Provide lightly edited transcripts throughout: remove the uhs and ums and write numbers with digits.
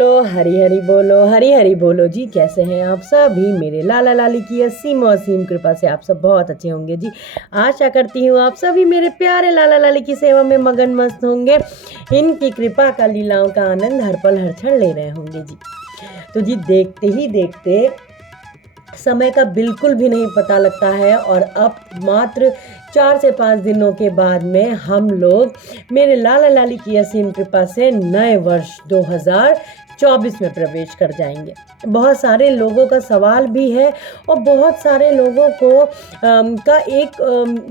हरी हरी बोलो, हरी हरी बोलो जी। कैसे हैं आप सभी? मेरे लाला लाली की असीम असीम कृपा से आप सब बहुत अच्छे होंगे जी। आशा करती हूँ आप सभी मेरे प्यारे लाला लाली की सेवा में मगन मस्त होंगे। इनकी कृपा का लीलाओं का आनंद हर पल हर क्षण ले रहे होंगे जी। तो जी देखते ही देखते समय का बिल्कुल भी नहीं पता लगता है और अब मात्र 4 से 5 दिनों के बाद में हम लोग मेरे लाला लाली की असीम कृपा से नए वर्ष 2024 में प्रवेश कर जाएंगे। बहुत सारे लोगों का सवाल भी है और बहुत सारे लोगों को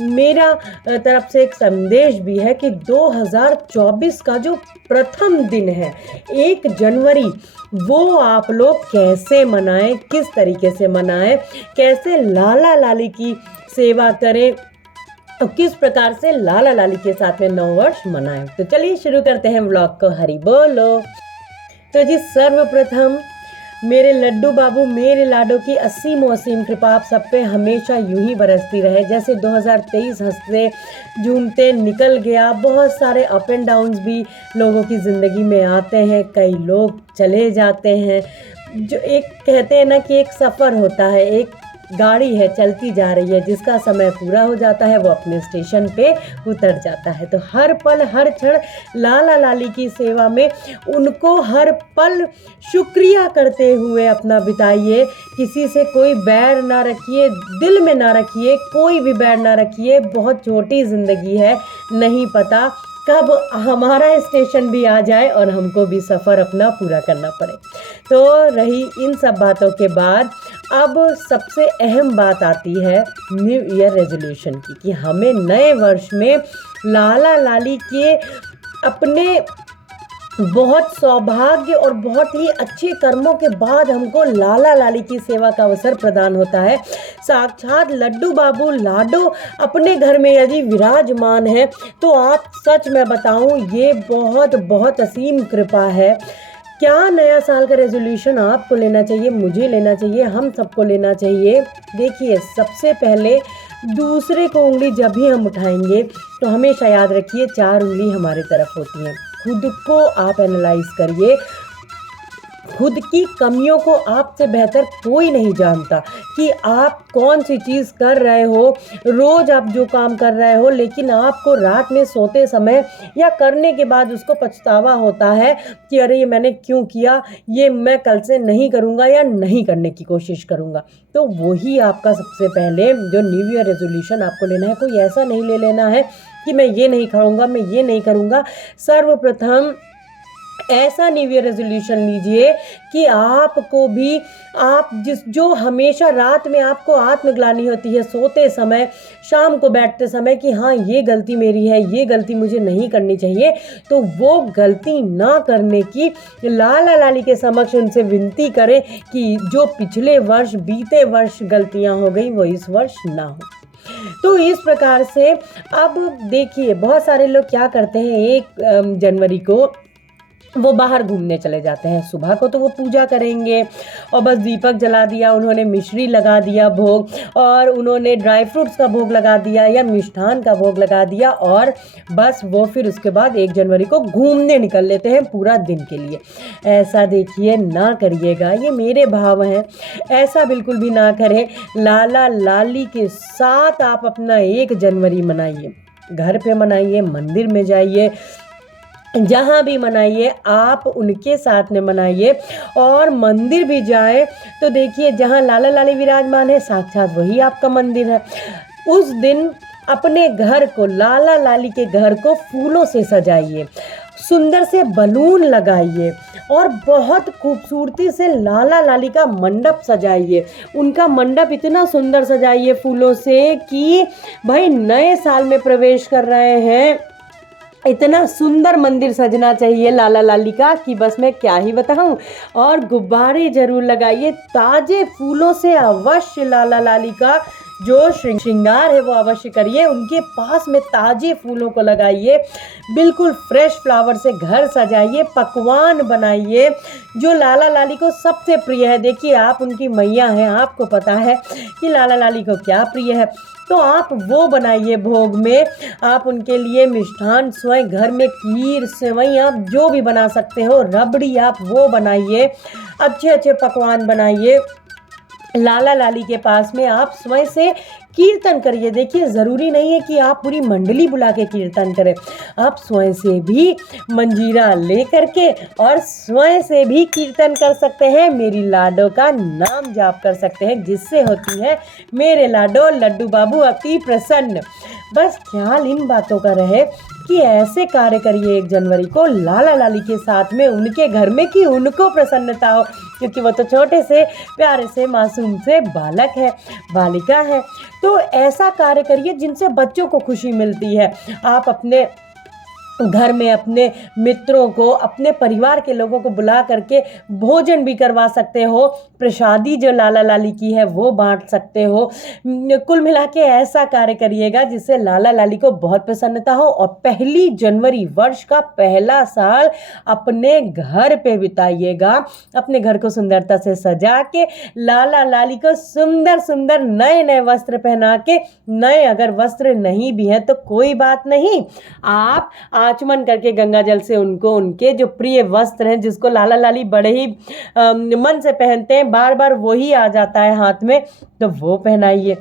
मेरा तरफ से एक संदेश भी है कि 2024 का जो प्रथम दिन है 1 जनवरी, वो आप लोग कैसे मनाएं, किस तरीके से मनाएं, कैसे लाला लाली की सेवा करें और किस प्रकार से लाला लाली के साथ में नव वर्ष मनाएं। तो चलिए शुरू करते हैं व्लॉग को। हरी बोलो। तो जी सर्वप्रथम मेरे लड्डू बाबू, मेरे लाडो की असीम असीम कृपा आप सब पे हमेशा यूं ही बरसती रहे। जैसे 2023 हंसते झूमते निकल गया, बहुत सारे अप एंड डाउन्स भी लोगों की ज़िंदगी में आते हैं, कई लोग चले जाते हैं। जो एक कहते हैं ना कि एक सफ़र होता है, एक गाड़ी है चलती जा रही है, जिसका समय पूरा हो जाता है वो अपने स्टेशन पे उतर जाता है। तो हर पल हर क्षण लाला लाली की सेवा में उनको हर पल शुक्रिया करते हुए अपना बिताइए। किसी से कोई बैर ना रखिए, दिल में ना रखिए, कोई भी बैर ना रखिए। बहुत छोटी ज़िंदगी है, नहीं पता कब हमारा स्टेशन भी आ जाए और हमको भी सफ़र अपना पूरा करना पड़े। तो रही इन सब बातों के बाद, अब सबसे अहम बात आती है न्यू ईयर रेजोल्यूशन की, कि हमें नए वर्ष में लाला लाली के अपने बहुत सौभाग्य और बहुत ही अच्छे कर्मों के बाद हमको लाला लाली की सेवा का अवसर प्रदान होता है। साक्षात लड्डू बाबू लाडो अपने घर में यदि विराजमान है तो आप सच में बताऊं, ये बहुत बहुत असीम कृपा है। क्या नया साल का रेजोल्यूशन आपको लेना चाहिए, मुझे लेना चाहिए, हम सबको लेना चाहिए। देखिए, सबसे पहले दूसरे को उंगली जब भी हम उठाएंगे तो हमेशा याद रखिए 4 उंगली हमारी तरफ होती हैं। खुद को आप एनालाइज करिए, खुद की कमियों को आपसे बेहतर कोई नहीं जानता कि आप कौन सी चीज़ कर रहे हो। रोज़ आप जो काम कर रहे हो, लेकिन आपको रात में सोते समय या करने के बाद उसको पछतावा होता है कि अरे ये मैंने क्यों किया, ये मैं कल से नहीं करूँगा या नहीं करने की कोशिश करूँगा। तो वही आपका सबसे पहले जो न्यू ईयर रेजोल्यूशन आपको लेना है, कोई ऐसा नहीं ले लेना है कि मैं ये नहीं खाऊंगा, मैं ये नहीं करूँगा। सर्वप्रथम ऐसा न्यू ईयर रेजोल्यूशन लीजिए कि आपको भी जो हमेशा रात में आपको आत्मग्लानि होती है सोते समय, शाम को बैठते समय, कि हाँ ये गलती मेरी है, ये गलती मुझे नहीं करनी चाहिए, तो वो गलती ना करने की लाला लाली के समक्ष उनसे विनती करें कि जो पिछले वर्ष बीते वर्ष गलतियाँ हो गई वो इस वर्ष ना हो। तो इस प्रकार से अब देखिए, बहुत सारे लोग क्या करते हैं, 1 जनवरी को वो बाहर घूमने चले जाते हैं। सुबह को तो वो पूजा करेंगे और बस दीपक जला दिया, उन्होंने मिश्री लगा दिया भोग, और उन्होंने ड्राई फ्रूट्स का भोग लगा दिया या मिष्ठान का भोग लगा दिया, और बस वो फिर उसके बाद 1 जनवरी को घूमने निकल लेते हैं पूरा दिन के लिए। ऐसा देखिए ना करिएगा, ये मेरे भाव हैं, ऐसा बिल्कुल भी ना करें। लाला लाली के साथ आप अपना 1 जनवरी मनाइए, घर पे मनाइए, मंदिर में जाइए, जहाँ भी मनाइए आप उनके साथ में मनाइए। और मंदिर भी जाए तो देखिए, जहाँ लाला लाली विराजमान है साक्षात वही आपका मंदिर है। उस दिन अपने घर को, लाला लाली के घर को फूलों से सजाइए, सुंदर से बलून लगाइए और बहुत खूबसूरती से लाला लाली का मंडप सजाइए। उनका मंडप इतना सुंदर सजाइए फूलों से कि भाई नए साल में प्रवेश कर रहे हैं, इतना सुंदर मंदिर सजना चाहिए लाला लाली का कि बस मैं क्या ही बताऊं। और गुब्बारे जरूर लगाइए, ताजे फूलों से अवश्य लाला लाली का जो श्रृंगार है वो अवश्य करिए। उनके पास में ताजे फूलों को लगाइए, बिल्कुल फ्रेश फ्लावर से घर सजाइए, पकवान बनाइए जो लाला लाली को सबसे प्रिय है। देखिए, आप उनकी मैया हैं, आपको पता है कि लाला लाली को क्या प्रिय है। तो आप वो बनाइए भोग में। आप उनके लिए मिष्ठान स्वयं घर में खीर सेवई आप जो भी बना सकते हो, रबड़ी आप वो बनाइए, अच्छे अच्छे पकवान बनाइए। लाला लाली के पास में आप स्वयं से कीर्तन करिए। देखिए ज़रूरी नहीं है कि आप पूरी मंडली बुला के कीर्तन करें, आप स्वयं से भी मंजीरा ले करके और स्वयं से भी कीर्तन कर सकते हैं। मेरी लाडो का नाम जाप कर सकते हैं, जिससे होती है मेरे लाडो लड्डू बाबू अति प्रसन्न। बस ख्याल इन बातों का रहे कि ऐसे कार्य करिए 1 जनवरी को लाला लाली के साथ में उनके घर में, कि उनको प्रसन्नता हो, क्योंकि वो तो छोटे से प्यारे से मासूम से बालक है, बालिका है। तो ऐसा कार्य करिए जिनसे बच्चों को खुशी मिलती है। आप अपने घर में अपने मित्रों को, अपने परिवार के लोगों को बुला करके भोजन भी करवा सकते हो, प्रसादी जो लाला लाली की है वो बांट सकते हो। कुल मिला के ऐसा कार्य करिएगा जिससे लाला लाली को बहुत प्रसन्नता हो। और 1 जनवरी वर्ष का पहला साल अपने घर पे बिताइएगा, अपने घर को सुंदरता से सजा के, लाला लाली को सुंदर सुंदर नए नए वस्त्र पहना के, नए अगर वस्त्र नहीं भी हैं तो कोई बात नहीं, आप आचमन करके गंगा जल से उनको उनके जो प्रिय वस्त्र हैं, जिसको लाला लाली बड़े ही मन से पहनते हैं, बार बार वही आ जाता है हाथ में, तो वो पहनाइए।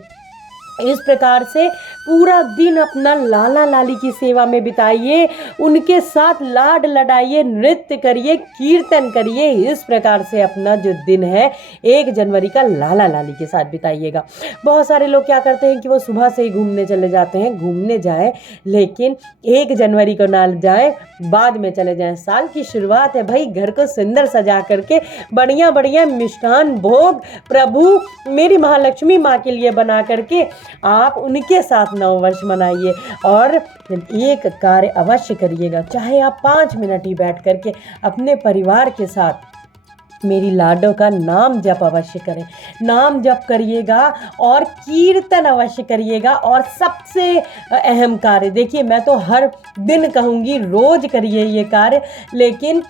इस प्रकार से पूरा दिन अपना लाला लाली की सेवा में बिताइए, उनके साथ लाड लड़ाइए, नृत्य करिए, कीर्तन करिए। इस प्रकार से अपना जो दिन है 1 जनवरी का लाला लाली के साथ बिताइएगा। बहुत सारे लोग क्या करते हैं कि वो सुबह से ही घूमने चले जाते हैं, घूमने जाए लेकिन 1 जनवरी को ना जाए, बाद में चले जाएं। साल की शुरुआत है भाई, घर को सुंदर सजा करके बढ़िया बढ़िया मिष्ठान भोग प्रभु मेरी महालक्ष्मी माँ के लिए बना करके आप उनके साथ नव वर्ष मनाइए। और एक कार्य अवश्य करिएगा, चाहे आप 5 मिनट ही बैठ करके अपने परिवार के साथ मेरी लाडो का नाम जप अवश्य करें। नाम जप करिएगा और कीर्तन अवश्य करिएगा। और सबसे अहम कार्य, देखिए मैं तो हर दिन कहूँगी रोज करिए ये कार्य, लेकिन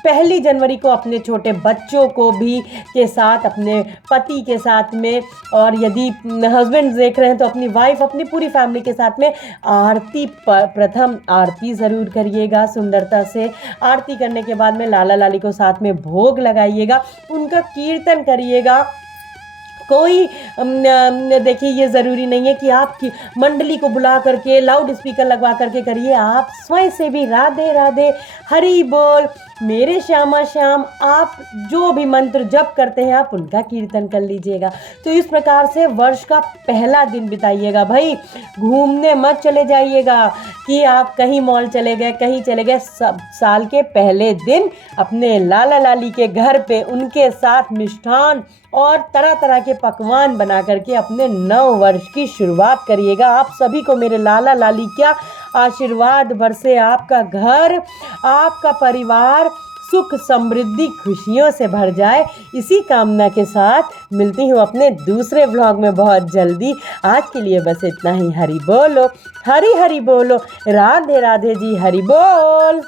1 जनवरी को अपने छोटे बच्चों को भी के साथ, अपने पति के साथ में, और यदि हस्बैंड देख रहे हैं तो अपनी वाइफ, अपनी पूरी फैमिली के साथ में आरती, प्रथम आरती ज़रूर करिएगा सुंदरता से। आरती करने के बाद में लाला लाली को साथ में भोग लगाइएगा, उनका कीर्तन करिएगा। कोई देखिए ये ज़रूरी नहीं है कि आप मंडली को बुला करके लाउड स्पीकर लगवा करके करिए, आप स्वयं से भी राधे राधे, हरि बोल, मेरे श्यामा श्याम, आप जो भी मंत्र जप करते हैं आप उनका कीर्तन कर लीजिएगा। तो इस प्रकार से वर्ष का पहला दिन बिताइएगा भाई। घूमने मत चले जाइएगा कि आप कहीं मॉल चले गए, कहीं चले गए। सब साल के पहले दिन अपने लाला लाली के घर पे उनके साथ मिष्ठान और तरह तरह के पकवान बना करके अपने नव वर्ष की शुरुआत करिएगा। आप सभी को मेरे लाला लाली का आशीर्वाद बरसे, आपका घर, आपका परिवार सुख समृद्धि खुशियों से भर जाए, इसी कामना के साथ मिलती हूँ अपने दूसरे व्लॉग में बहुत जल्दी। आज के लिए बस इतना ही। हरि बोलो, हरि हरि बोलो, राधे राधे जी, हरि बोल।